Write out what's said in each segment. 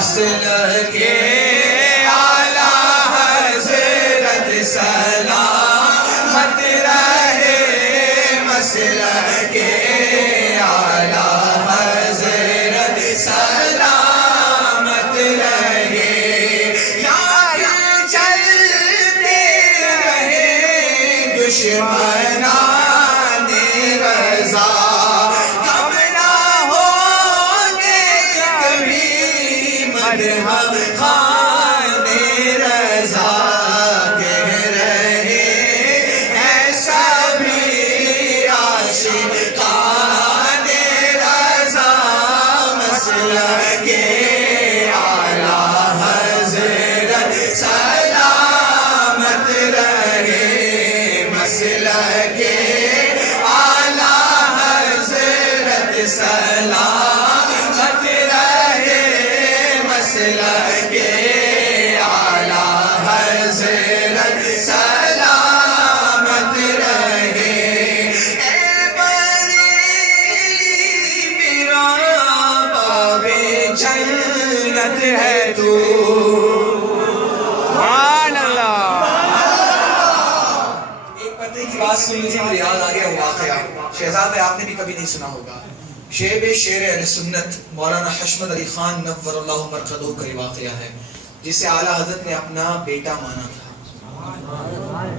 مسلک اعلی حضرت سلامت رہے، مسلک اعلی حضرت سلامت رہے، یاد چلتے رہے دشمنان رضا، کم نہ ہوگے کبھی مدح خوان رضا، کہہ رہے ہیں سبھی عاشقان رضا، مسلک اعلی حضرت سلامت رہے، مسلک اعلی حضرت سلامت رہے، مسلک اعلی حضرت سلامت رہے، اے بریلی میرا باب جنت ہے تو، سبحان اللہ۔ ایک پتے کی بات سن لیجیے، مجھے یاد آ گیا وہ واقعہ، شہزاد آپ نے بھی کبھی نہیں سنا ہوگا، شیب شیر اہل سنت مولانا حشمت علی خان نور اللہ مرقدہ کا یہ واقعہ ہے، جسے اعلیٰ حضرت نے اپنا بیٹا مانا تھا۔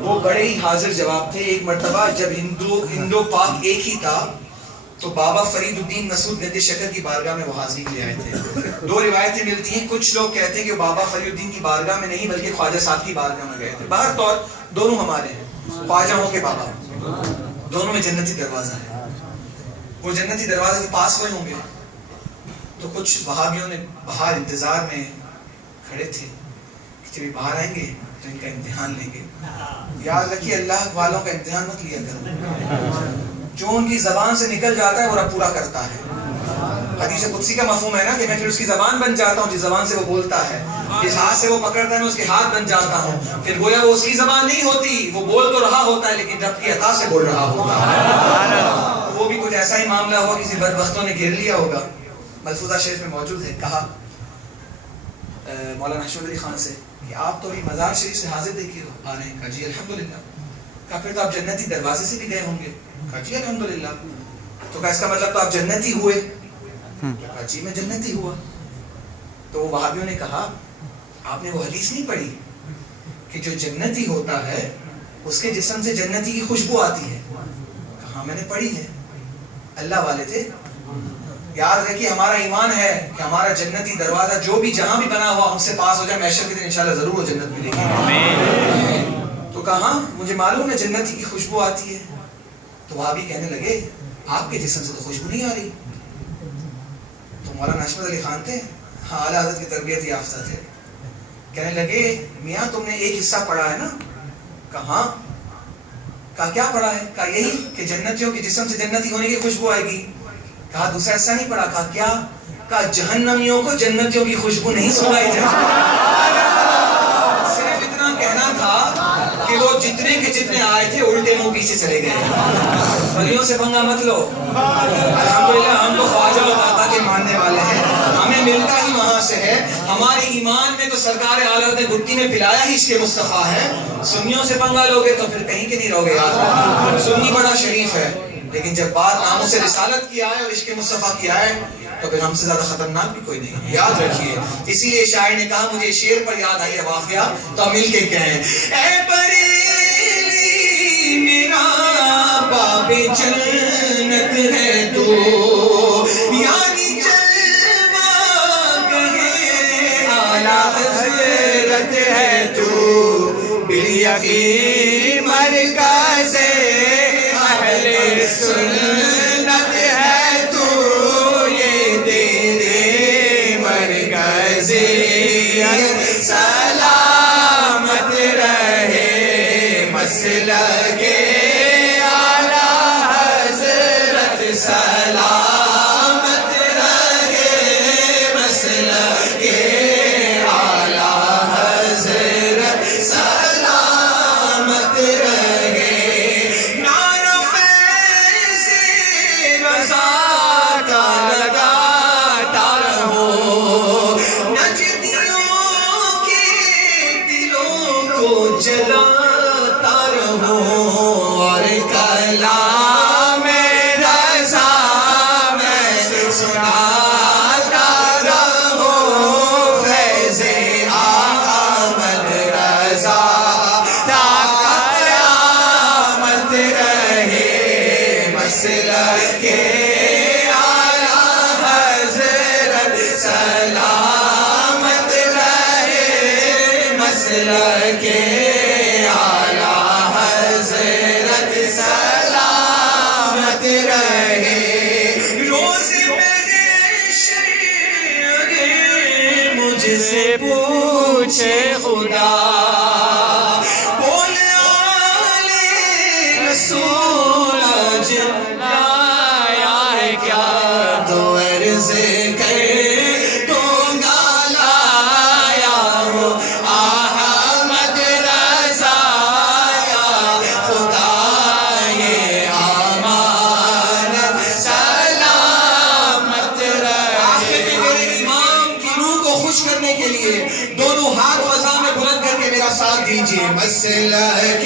وہ بڑے ہی حاضر جواب تھے۔ ایک مرتبہ جب ہندو پاک ایک ہی تھا تو بابا فرید الدین مسعود ند شکر کی بارگاہ میں وہ حاضری کے لیے آئے تھے۔ دو روایتیں ملتی ہیں، کچھ لوگ کہتے ہیں کہ بابا فرید الدین کی بارگاہ میں نہیں بلکہ خواجہ صاحب کی بارگاہ میں گئے تھے۔ بہر طور دونوں ہمارے ہیں، خواجہ ہوں کے بابا، دونوں میں جنتی دروازہ ہے۔ وہ جنتی دروازے کے پاس ہوئے ہوں گے تو کچھ وہابیوں نے باہر انتظار میں کھڑے تھے کہ جب یہ باہر آئیں گے تو ان کا امتحان لیں گے۔ یاد رکھیے اللہ والوں کا امتحان مت لیا کرو، جو ان کی زبان سے نکل جاتا ہے وہ رب پورا کرتا ہے۔ حدیث قدسی کا مفہوم ہے نا کہ میں پھر اس کی زبان بن جاتا ہوں، جس زبان سے وہ بولتا ہے، جس ہاتھ سے وہ پکڑتا ہے میں اس کے ہاتھ بن جاتا ہوں، پھر گویا وہ اس کی زبان نہیں ہوتی، وہ بول تو رہا ہوتا ہے لیکن رب کی عطا سے بول رہا ہوتا ہے۔ وہ بھی کچھ ایسا ہی معاملہ ہوا، کسی بدبختوں نے گھیر لیا ہوگا۔ ملفوظہ شریف میں موجود ہے، کہا مولانا حشمت علی خان سے کہ آپ تو ابھی مزار شریف سے حاضر دے کے آ رہے ہیں۔ کہا جی الحمدللہ۔ کہا پھر تو آپ جنتی دروازے سے بھی گئے ہوں گے؟ کہا جی الحمدللہ۔ تو کہا اس کا مطلب تو آپ جنتی ہوئے؟ کہا جی میں جنتی ہوا۔ تو وہابیوں نے کہا آپ نے وہ حدیث نہیں پڑھی کہ جو جنتی ہوتا ہے اس کے جسم سے جنتی کی خوشبو آتی ہے؟ کہا میں نے پڑھی ہے۔ اللہ والے تھے۔ یاد رکھیے ہمارا ایمان ہے کہ ہمارا جنتی دروازہ جو بھی جہاں بھی بنا ہوا ہم سے پاس ہو جائے، محشر کے دن انشاءاللہ ضرور وہ جنت ملے گی۔ تو کہا مجھے معلوم ہے جنتی کی خوشبو آتی ہے۔ تو وہاں بھی کہنے لگے آپ کے جسم سے تو خوشبو نہیں آ رہی۔ تو مولانا حشمت علی خان تھے، ہاں اعلیٰ حضرت کی تربیت یافتہ تھے، کہنے لگے میاں تم نے ایک حصہ پڑھا ہے نا؟ کہا کہا کیا پڑھا ہے؟ کہا یہی کہ جنتیوں کے جسم سے جنتی ہونے کی خوشبو آئے گی۔ کہا دوسرا حصہ نہیں پڑھا؟ کہا کیا؟ کہا جہنمیوں کو جنتیوں کی خوشبو نہیں سنائی جائے۔ صرف اتنا کہنا تھا کہ وہ جتنے کے جتنے آئے تھے الٹے منہ پیچھے چلے گئے۔ ولیوں سے پنگا مت لو، الحمدللہ ہم تو خواجہ و داتا کے ماننے والے ہیں، ہمیں ملتا ہی وہاں سے ہے۔ ہمارے ایمان میں تو سرکار اعلیٰ نے گٹی میں پلایا ہی عشق مصطفیٰ ہے۔ سنیوں سے پنگا لوگے تو پھر کہیں کے نہیں رہو گے۔ یاد سنی بڑا شریف ہے لیکن جب بات ناموس رسالت کی آئے اور عشق مصطفیٰ کی آئے تو پھر ہم سے زیادہ خطرناک بھی کوئی نہیں۔ یاد رکھیے، اسی لیے شاعر نے کہا مجھے شعر پر یاد آئی ہے واقعہ، تو مل کے کہیں اے بریلی میرا باب جنت ہے تو، یعنی جلوہ گہے اعلیٰ حضرت ہے تو، بالیقین مرکز اہل سنت ہے تو، یہ تیرے مرکزیت سلامت رہے، مسلک اعلیٰ حضرت سلامت رہے، مسلک اعلیٰ حضرت سلامت جلاتا رہوں اور کلام رضا میں سناتا رہوں فیض احمد رضا تا قیامت رہے مسلک کے اعلیٰ حضرت سلامت رہے روز میرے مجھ سے پوچھے خدا بول علی رسول آج لایا ہے کیا تو عرض کر دونوں ہاتھ فضا میں بلند کر کے میرا ساتھ دیجیے مسلک